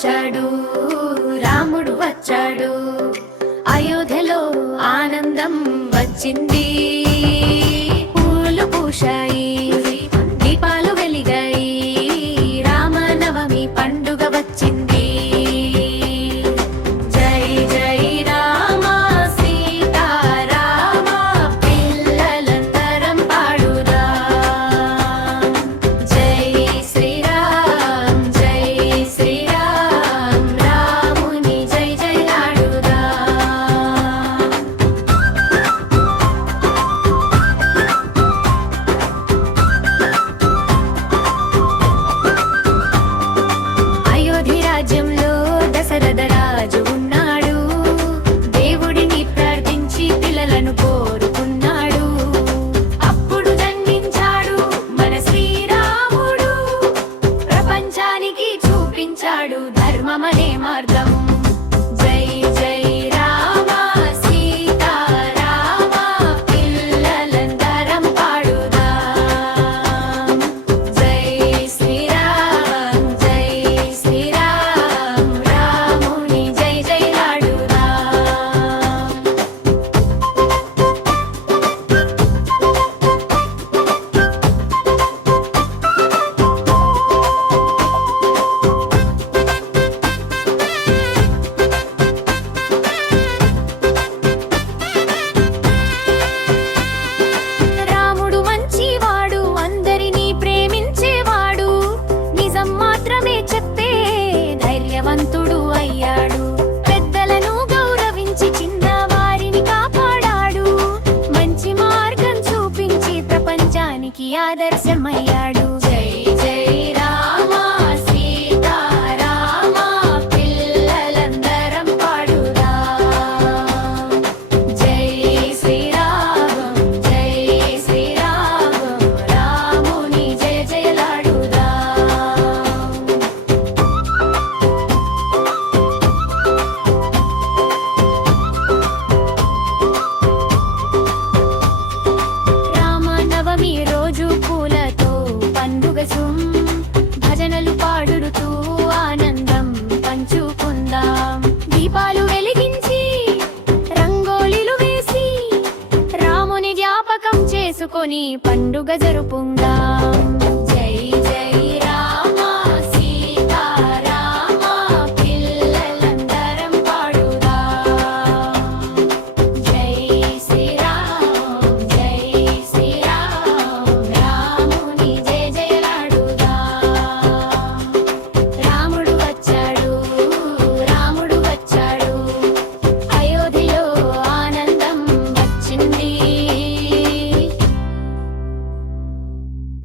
వచ్చాడు, రాముడు వచ్చాడు, అయోధ్యలో ఆనందం వచ్చింది. పూలు పూశాయి, దీపాలు వెలిగాయి, రామనవమి పండుగ వచ్చింది. జై జై రామ సీతారామ, పిల్లలందరం పాడుదా. జై శ్రీరామ్ జై శ్రీరామ్, రాముని జై జయలాడుదా. అయోధ్య రాజ్యంలో దశరథ రాజు ఉన్నాడు, దేవుడిని ప్రార్థించి పిల్లలను కోరుకున్నాడు. అప్పుడు జన్మించాడు మన శ్రీరాముడు, ప్రపంచానికి చూపించాడు ధర్మమనే మార్గం. జై జై రామ సీతారామ, పిల్లలందరం పాడుదాం. జై శ్రీరామ్ జై శ్రీరామ్, రాముని జై జయలాడుదాం. రాముడు మంచివాడు, అందరినీ ప్రేమించేవాడు, నిజం మాత్రమే చెప్పే ధైర్యవంతుడు అయ్యాడు. పెద్దలను గౌరవించి చిన్న వారిని కాపాడాడు, మంచి మార్గం చూపించి ప్రపంచానికి ఆదర్శమయ్యాడు. జై జై రామ సీతారామ, పిల్లలందరం పాడుదాం. జై శ్రీరామ్ జై శ్రీరామ్, రాముని జయ జయలాడుదాం. రామనవమి రోజు పూలతో పండుగ భజనలు పాడుతూ ఆనందం పంచుకుందాం. దీపాలు వెలిగించి రంగోలీలు వేసి రాముని జ్ఞాపకం చేసుకొని పండుగ జరుపుకుందాం.